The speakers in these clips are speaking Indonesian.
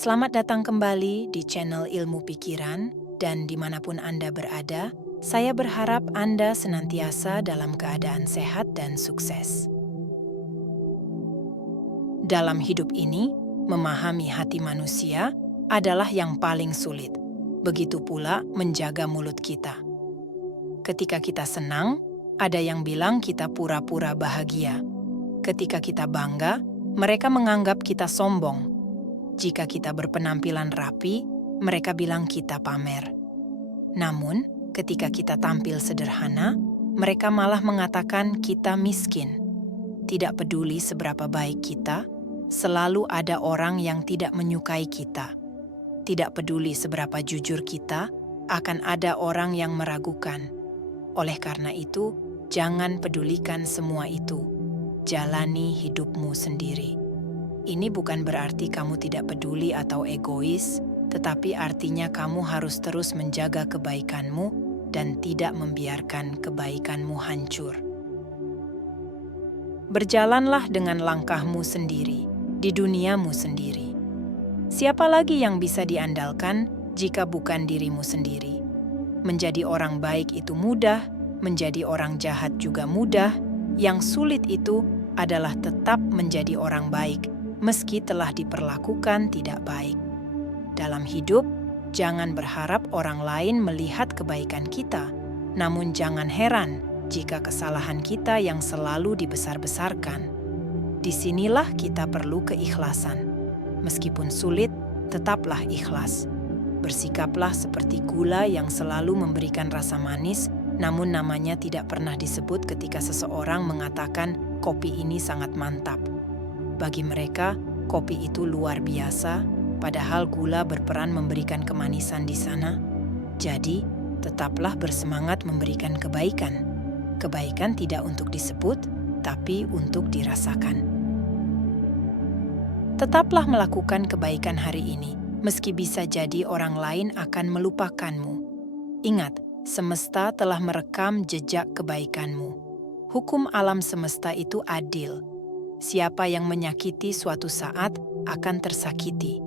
Selamat datang kembali di channel Ilmu Pikiran, dan dimanapun Anda berada, saya berharap Anda senantiasa dalam keadaan sehat dan sukses. Dalam hidup ini, memahami hati manusia adalah yang paling sulit. Begitu pula menjaga mulut kita. Ketika kita senang, ada yang bilang kita pura-pura bahagia. Ketika kita bangga, mereka menganggap kita sombong. Jika kita berpenampilan rapi, mereka bilang kita pamer. Namun, ketika kita tampil sederhana, mereka malah mengatakan kita miskin. Tidak peduli seberapa baik kita, selalu ada orang yang tidak menyukai kita. Tidak peduli seberapa jujur kita, akan ada orang yang meragukan. Oleh karena itu, jangan pedulikan semua itu. Jalani hidupmu sendiri. Ini bukan berarti kamu tidak peduli atau egois, tetapi artinya kamu harus terus menjaga kebaikanmu dan tidak membiarkan kebaikanmu hancur. Berjalanlah dengan langkahmu sendiri, di duniamu sendiri. Siapa lagi yang bisa diandalkan jika bukan dirimu sendiri? Menjadi orang baik itu mudah, menjadi orang jahat juga mudah. Yang sulit itu adalah tetap menjadi orang baik, meski telah diperlakukan tidak baik. Dalam hidup, jangan berharap orang lain melihat kebaikan kita, namun jangan heran jika kesalahan kita yang selalu dibesar-besarkan. Disinilah kita perlu keikhlasan. Meskipun sulit, tetaplah ikhlas. Bersikaplah seperti gula yang selalu memberikan rasa manis, namun namanya tidak pernah disebut ketika seseorang mengatakan kopi ini sangat mantap. Bagi mereka, kopi itu luar biasa, padahal gula berperan memberikan kemanisan di sana. Jadi, tetaplah bersemangat memberikan kebaikan. Kebaikan tidak untuk disebut, tapi untuk dirasakan. Tetaplah melakukan kebaikan hari ini, meski bisa jadi orang lain akan melupakanmu. Ingat, semesta telah merekam jejak kebaikanmu. Hukum alam semesta itu adil. Siapa yang menyakiti suatu saat akan tersakiti.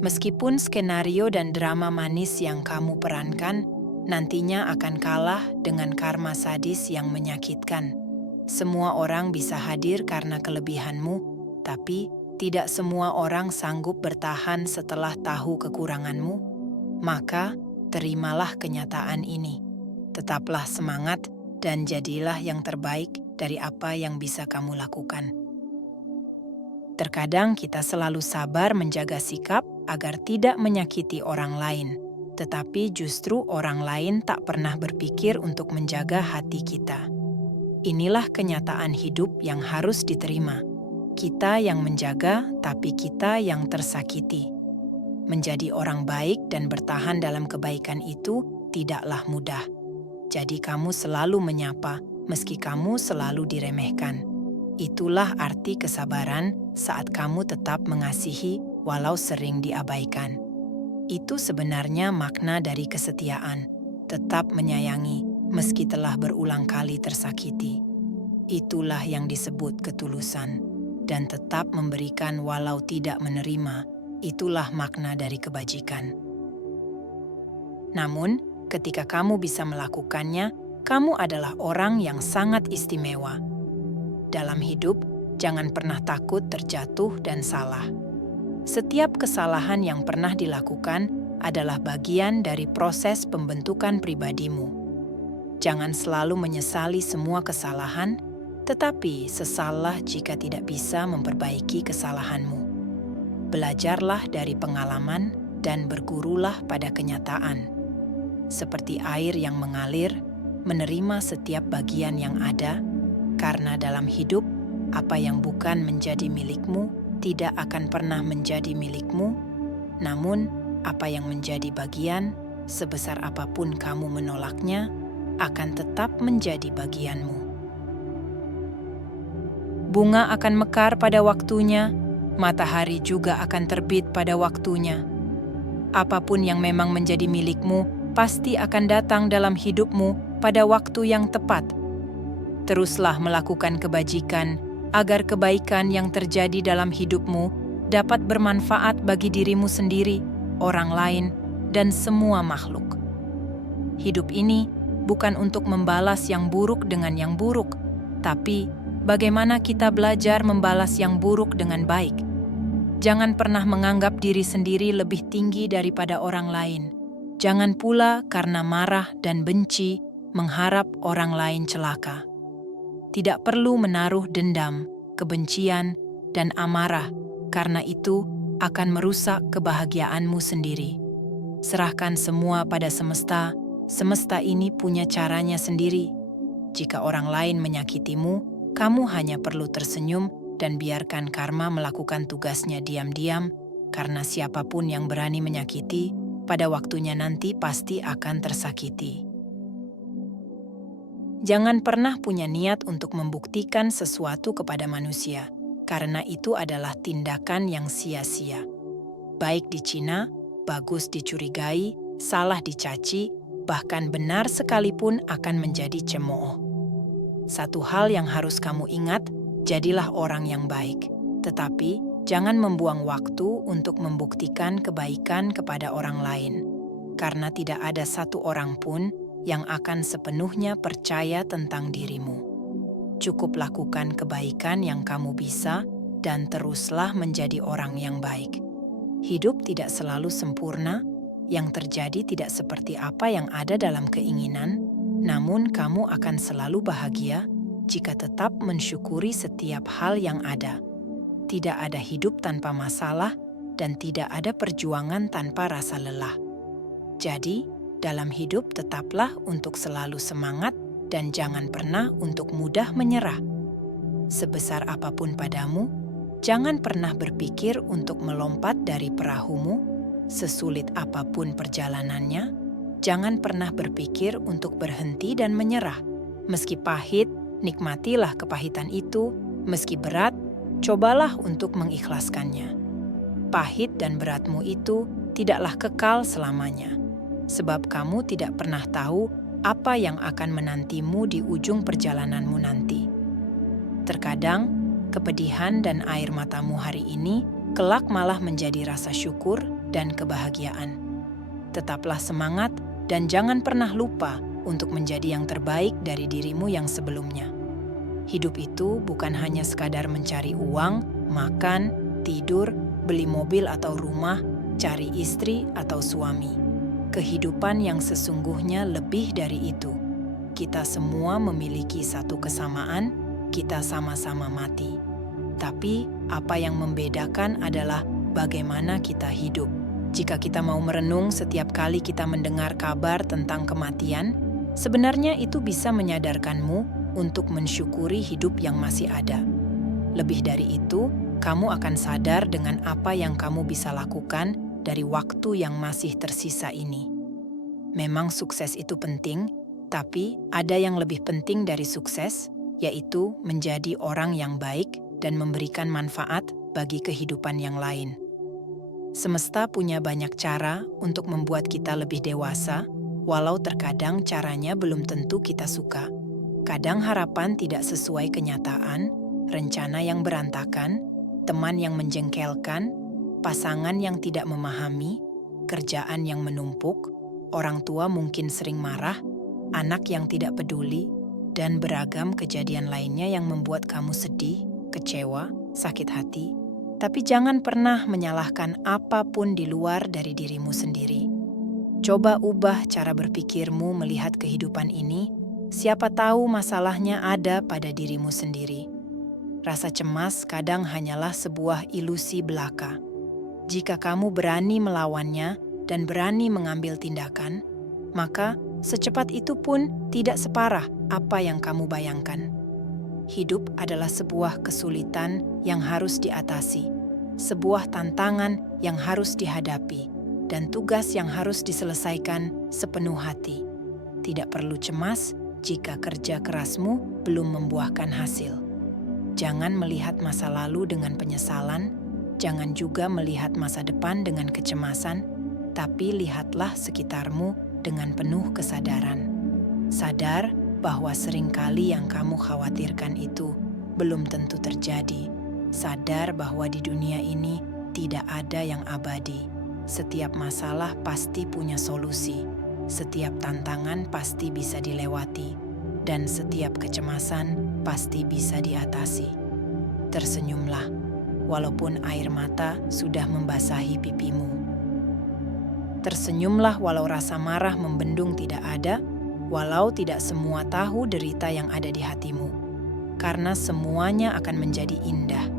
Meskipun skenario dan drama manis yang kamu perankan nantinya akan kalah dengan karma sadis yang menyakitkan. Semua orang bisa hadir karena kelebihanmu, tapi tidak semua orang sanggup bertahan setelah tahu kekuranganmu. Maka, terimalah kenyataan ini. Tetaplah semangat dan jadilah yang terbaik dari apa yang bisa kamu lakukan. Terkadang kita selalu sabar menjaga sikap agar tidak menyakiti orang lain, tetapi justru orang lain tak pernah berpikir untuk menjaga hati kita. Inilah kenyataan hidup yang harus diterima. Kita yang menjaga, tapi kita yang tersakiti. Menjadi orang baik dan bertahan dalam kebaikan itu tidaklah mudah. Jadi kamu selalu menyapa, meski kamu selalu diremehkan. Itulah arti kesabaran saat kamu tetap mengasihi walau sering diabaikan. Itu sebenarnya makna dari kesetiaan, tetap menyayangi meski telah berulang kali tersakiti. Itulah yang disebut ketulusan, dan tetap memberikan walau tidak menerima, itulah makna dari kebajikan. Namun, ketika kamu bisa melakukannya, kamu adalah orang yang sangat istimewa. Dalam hidup, jangan pernah takut terjatuh dan salah. Setiap kesalahan yang pernah dilakukan adalah bagian dari proses pembentukan pribadimu. Jangan selalu menyesali semua kesalahan, tetapi sesalah jika tidak bisa memperbaiki kesalahanmu. Belajarlah dari pengalaman dan bergurulah pada kenyataan. Seperti air yang mengalir, menerima setiap bagian yang ada, karena dalam hidup, apa yang bukan menjadi milikmu tidak akan pernah menjadi milikmu, namun apa yang menjadi bagian, sebesar apapun kamu menolaknya, akan tetap menjadi bagianmu. Bunga akan mekar pada waktunya, matahari juga akan terbit pada waktunya. Apapun yang memang menjadi milikmu pasti akan datang dalam hidupmu pada waktu yang tepat. Teruslah melakukan kebajikan agar kebaikan yang terjadi dalam hidupmu dapat bermanfaat bagi dirimu sendiri, orang lain, dan semua makhluk. Hidup ini bukan untuk membalas yang buruk dengan yang buruk, tapi bagaimana kita belajar membalas yang buruk dengan baik. Jangan pernah menganggap diri sendiri lebih tinggi daripada orang lain. Jangan pula karena marah dan benci mengharap orang lain celaka. Tidak perlu menaruh dendam, kebencian, dan amarah, karena itu akan merusak kebahagiaanmu sendiri. Serahkan semua pada semesta. Semesta ini punya caranya sendiri. Jika orang lain menyakitimu, kamu hanya perlu tersenyum dan biarkan karma melakukan tugasnya diam-diam, karena siapapun yang berani menyakiti, pada waktunya nanti pasti akan tersakiti. Jangan pernah punya niat untuk membuktikan sesuatu kepada manusia, karena itu adalah tindakan yang sia-sia. Baik di Cina, bagus dicurigai, salah dicaci, bahkan benar sekalipun akan menjadi cemooh. Satu hal yang harus kamu ingat, jadilah orang yang baik. Tetapi, jangan membuang waktu untuk membuktikan kebaikan kepada orang lain, karena tidak ada satu orang pun yang akan sepenuhnya percaya tentang dirimu. Cukup lakukan kebaikan yang kamu bisa dan teruslah menjadi orang yang baik. Hidup tidak selalu sempurna, yang terjadi tidak seperti apa yang ada dalam keinginan, namun kamu akan selalu bahagia jika tetap mensyukuri setiap hal yang ada. Tidak ada hidup tanpa masalah dan tidak ada perjuangan tanpa rasa lelah. Jadi, dalam hidup tetaplah untuk selalu semangat dan jangan pernah untuk mudah menyerah. Sebesar apapun padamu, jangan pernah berpikir untuk melompat dari perahumu. Sesulit apapun perjalanannya, jangan pernah berpikir untuk berhenti dan menyerah. Meski pahit, nikmatilah kepahitan itu. Meski berat, cobalah untuk mengikhlaskannya. Pahit dan beratmu itu tidaklah kekal selamanya. Sebab kamu tidak pernah tahu apa yang akan menantimu di ujung perjalananmu nanti. Terkadang, kepedihan dan air matamu hari ini kelak malah menjadi rasa syukur dan kebahagiaan. Tetaplah semangat dan jangan pernah lupa untuk menjadi yang terbaik dari dirimu yang sebelumnya. Hidup itu bukan hanya sekadar mencari uang, makan, tidur, beli mobil atau rumah, cari istri atau suami. Kehidupan yang sesungguhnya lebih dari itu. Kita semua memiliki satu kesamaan, kita sama-sama mati. Tapi apa yang membedakan adalah bagaimana kita hidup. Jika kita mau merenung setiap kali kita mendengar kabar tentang kematian, sebenarnya itu bisa menyadarkanmu untuk mensyukuri hidup yang masih ada. Lebih dari itu, kamu akan sadar dengan apa yang kamu bisa lakukan dari waktu yang masih tersisa ini. Memang sukses itu penting, tapi ada yang lebih penting dari sukses, yaitu menjadi orang yang baik dan memberikan manfaat bagi kehidupan yang lain. Semesta punya banyak cara untuk membuat kita lebih dewasa, walau terkadang caranya belum tentu kita suka. Kadang harapan tidak sesuai kenyataan, rencana yang berantakan, teman yang menjengkelkan, pasangan yang tidak memahami, kerjaan yang menumpuk, orang tua mungkin sering marah, anak yang tidak peduli, dan beragam kejadian lainnya yang membuat kamu sedih, kecewa, sakit hati. Tapi jangan pernah menyalahkan apapun di luar dari dirimu sendiri. Coba ubah cara berpikirmu melihat kehidupan ini, siapa tahu masalahnya ada pada dirimu sendiri. Rasa cemas kadang hanyalah sebuah ilusi belaka. Jika kamu berani melawannya dan berani mengambil tindakan, maka secepat itu pun tidak separah apa yang kamu bayangkan. Hidup adalah sebuah kesulitan yang harus diatasi, sebuah tantangan yang harus dihadapi, dan tugas yang harus diselesaikan sepenuh hati. Tidak perlu cemas jika kerja kerasmu belum membuahkan hasil. Jangan melihat masa lalu dengan penyesalan, jangan juga melihat masa depan dengan kecemasan, tapi lihatlah sekitarmu dengan penuh kesadaran. Sadar bahwa seringkali yang kamu khawatirkan itu belum tentu terjadi. Sadar bahwa di dunia ini tidak ada yang abadi. Setiap masalah pasti punya solusi. Setiap tantangan pasti bisa dilewati. Dan setiap kecemasan pasti bisa diatasi. Tersenyumlah, walaupun air mata sudah membasahi pipimu. Tersenyumlah walau rasa marah membendung tidak ada, walau tidak semua tahu derita yang ada di hatimu. Karena semuanya akan menjadi indah.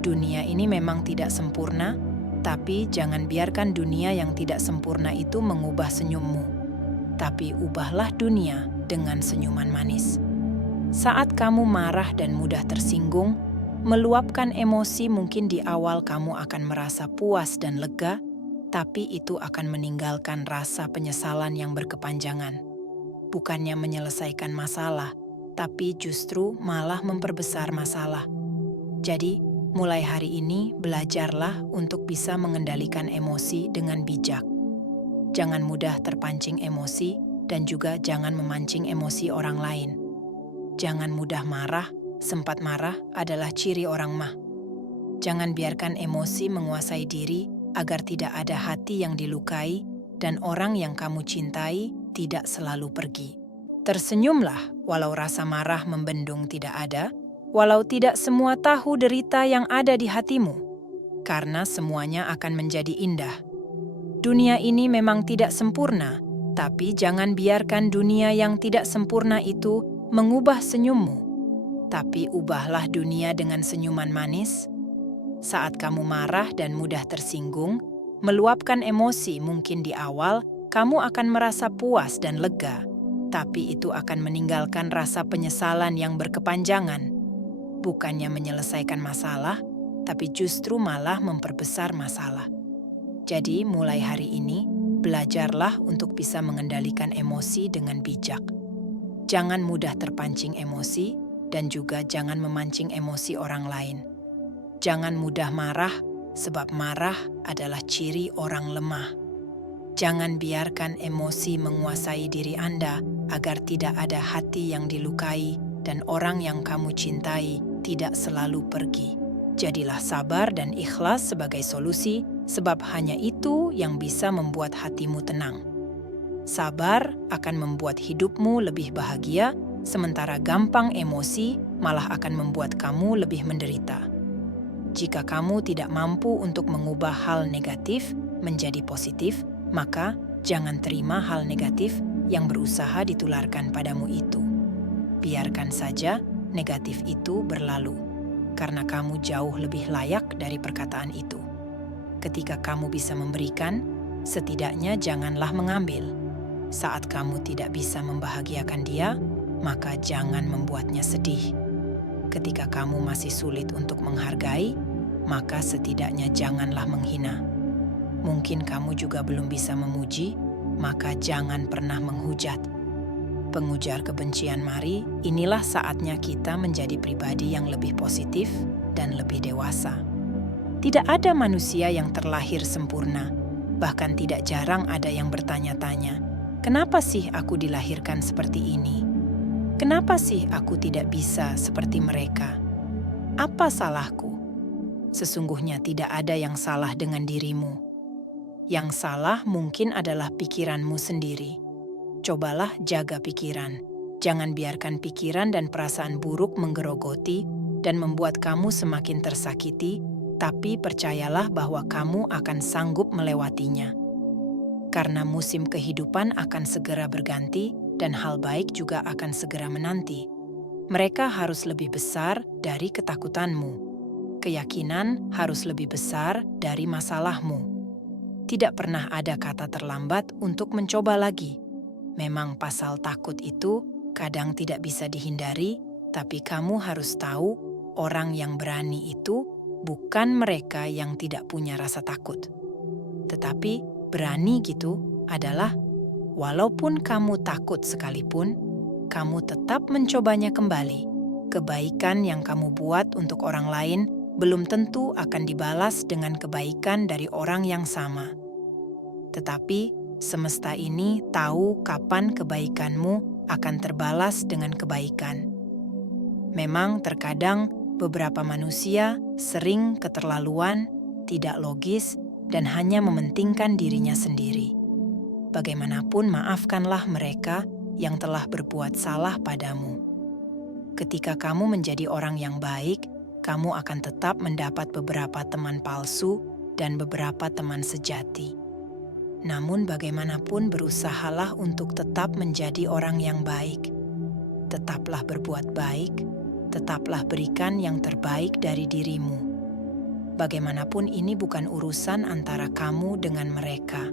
Dunia ini memang tidak sempurna, tapi jangan biarkan dunia yang tidak sempurna itu mengubah senyummu. Tapi ubahlah dunia dengan senyuman manis. Saat kamu marah dan mudah tersinggung, meluapkan emosi mungkin di awal kamu akan merasa puas dan lega, tapi itu akan meninggalkan rasa penyesalan yang berkepanjangan. Bukannya menyelesaikan masalah, tapi justru malah memperbesar masalah. Jadi, mulai hari ini belajarlah untuk bisa mengendalikan emosi dengan bijak. Jangan mudah terpancing emosi dan juga jangan memancing emosi orang lain. Jangan mudah marah, sempat marah adalah ciri orang mah. Jangan biarkan emosi menguasai diri agar tidak ada hati yang dilukai dan orang yang kamu cintai tidak selalu pergi. Tersenyumlah walau rasa marah membendung tidak ada, walau tidak semua tahu derita yang ada di hatimu, karena semuanya akan menjadi indah. Dunia ini memang tidak sempurna, tapi jangan biarkan dunia yang tidak sempurna itu mengubah senyummu. Tapi ubahlah dunia dengan senyuman manis. Saat kamu marah dan mudah tersinggung, meluapkan emosi mungkin di awal, kamu akan merasa puas dan lega. Tapi itu akan meninggalkan rasa penyesalan yang berkepanjangan. Bukannya menyelesaikan masalah, tapi justru malah memperbesar masalah. Jadi mulai hari ini, belajarlah untuk bisa mengendalikan emosi dengan bijak. Jangan mudah terpancing emosi dan juga jangan memancing emosi orang lain. Jangan mudah marah, sebab marah adalah ciri orang lemah. Jangan biarkan emosi menguasai diri Anda agar tidak ada hati yang dilukai dan orang yang kamu cintai tidak selalu pergi. Jadilah sabar dan ikhlas sebagai solusi, sebab hanya itu yang bisa membuat hatimu tenang. Sabar akan membuat hidupmu lebih bahagia, sementara gampang emosi malah akan membuat kamu lebih menderita. Jika kamu tidak mampu untuk mengubah hal negatif menjadi positif, maka jangan terima hal negatif yang berusaha ditularkan padamu itu. Biarkan saja negatif itu berlalu, karena kamu jauh lebih layak dari perkataan itu. Ketika kamu bisa memberikan, setidaknya janganlah mengambil. Saat kamu tidak bisa membahagiakan dia, maka jangan membuatnya sedih. Ketika kamu masih sulit untuk menghargai, maka setidaknya janganlah menghina. Mungkin kamu juga belum bisa memuji, maka jangan pernah menghujat. Pengujar kebencian mari, inilah saatnya kita menjadi pribadi yang lebih positif dan lebih dewasa. Tidak ada manusia yang terlahir sempurna, bahkan tidak jarang ada yang bertanya-tanya, kenapa sih aku dilahirkan seperti ini? Kenapa sih aku tidak bisa seperti mereka? Apa salahku? Sesungguhnya tidak ada yang salah dengan dirimu. Yang salah mungkin adalah pikiranmu sendiri. Cobalah jaga pikiran. Jangan biarkan pikiran dan perasaan buruk menggerogoti dan membuat kamu semakin tersakiti, tapi percayalah bahwa kamu akan sanggup melewatinya. Karena musim kehidupan akan segera berganti dan hal baik juga akan segera menanti. Mereka harus lebih besar dari ketakutanmu. Keyakinan harus lebih besar dari masalahmu. Tidak pernah ada kata terlambat untuk mencoba lagi. Memang pasal takut itu kadang tidak bisa dihindari, tapi kamu harus tahu orang yang berani itu bukan mereka yang tidak punya rasa takut. Tetapi berani gitu adalah walaupun kamu takut sekalipun, kamu tetap mencobanya kembali. Kebaikan yang kamu buat untuk orang lain belum tentu akan dibalas dengan kebaikan dari orang yang sama. Tetapi semesta ini tahu kapan kebaikanmu akan terbalas dengan kebaikan. Memang terkadang beberapa manusia sering keterlaluan, tidak logis dan hanya mementingkan dirinya sendiri. Bagaimanapun, maafkanlah mereka yang telah berbuat salah padamu. Ketika kamu menjadi orang yang baik, kamu akan tetap mendapat beberapa teman palsu dan beberapa teman sejati. Namun bagaimanapun, berusahalah untuk tetap menjadi orang yang baik. Tetaplah berbuat baik, tetaplah berikan yang terbaik dari dirimu. Bagaimanapun, ini bukan urusan antara kamu dengan mereka.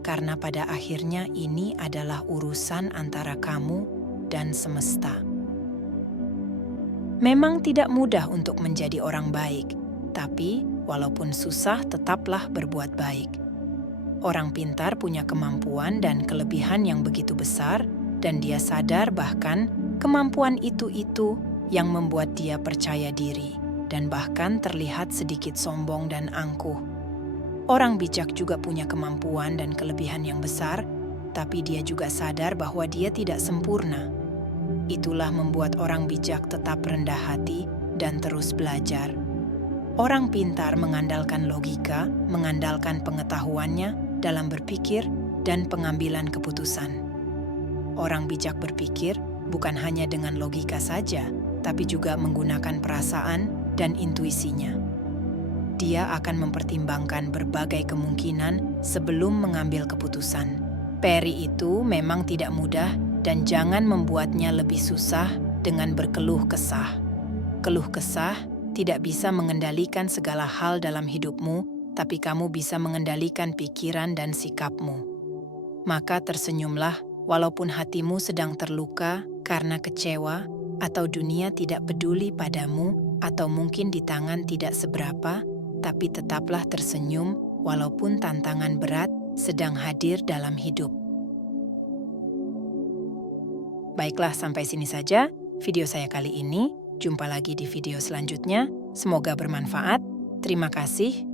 Karena pada akhirnya ini adalah urusan antara kamu dan semesta. Memang tidak mudah untuk menjadi orang baik, tapi walaupun susah tetaplah berbuat baik. Orang pintar punya kemampuan dan kelebihan yang begitu besar, dan dia sadar bahkan kemampuan itu yang membuat dia percaya diri, dan bahkan terlihat sedikit sombong dan angkuh. Orang bijak juga punya kemampuan dan kelebihan yang besar, tapi dia juga sadar bahwa dia tidak sempurna. Itulah membuat orang bijak tetap rendah hati dan terus belajar. Orang pintar mengandalkan logika, mengandalkan pengetahuannya dalam berpikir dan pengambilan keputusan. Orang bijak berpikir bukan hanya dengan logika saja, tapi juga menggunakan perasaan dan intuisinya. Dia akan mempertimbangkan berbagai kemungkinan sebelum mengambil keputusan. Peri itu memang tidak mudah dan jangan membuatnya lebih susah dengan berkeluh kesah. Keluh kesah tidak bisa mengendalikan segala hal dalam hidupmu, tapi kamu bisa mengendalikan pikiran dan sikapmu. Maka tersenyumlah walaupun hatimu sedang terluka karena kecewa atau dunia tidak peduli padamu atau mungkin di tangan tidak seberapa, tapi tetaplah tersenyum walaupun tantangan berat sedang hadir dalam hidup. Baiklah, sampai sini saja video saya kali ini. Jumpa lagi di video selanjutnya. Semoga bermanfaat. Terima kasih